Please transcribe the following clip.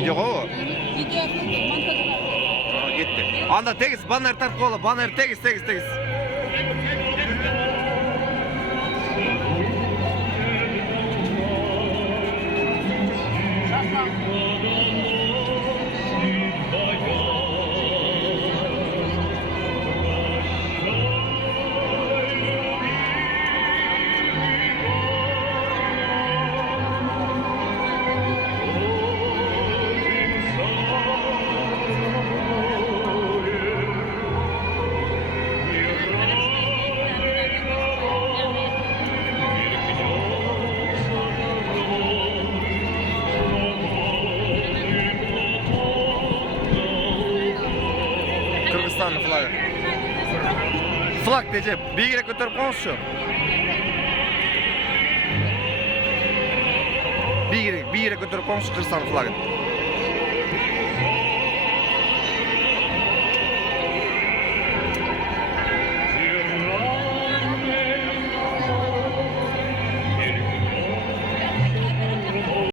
Video o. Videosu montajı var. Ha, gitti. Anda tegiz banner tartib qo'yla, banner tegiz. Kırgızstan'ın flagı. Flag diyeceğim. Bir yere götürüp konuşuyor. Bir yere götürüp konuşuyor Kırgızstan'ın flagı.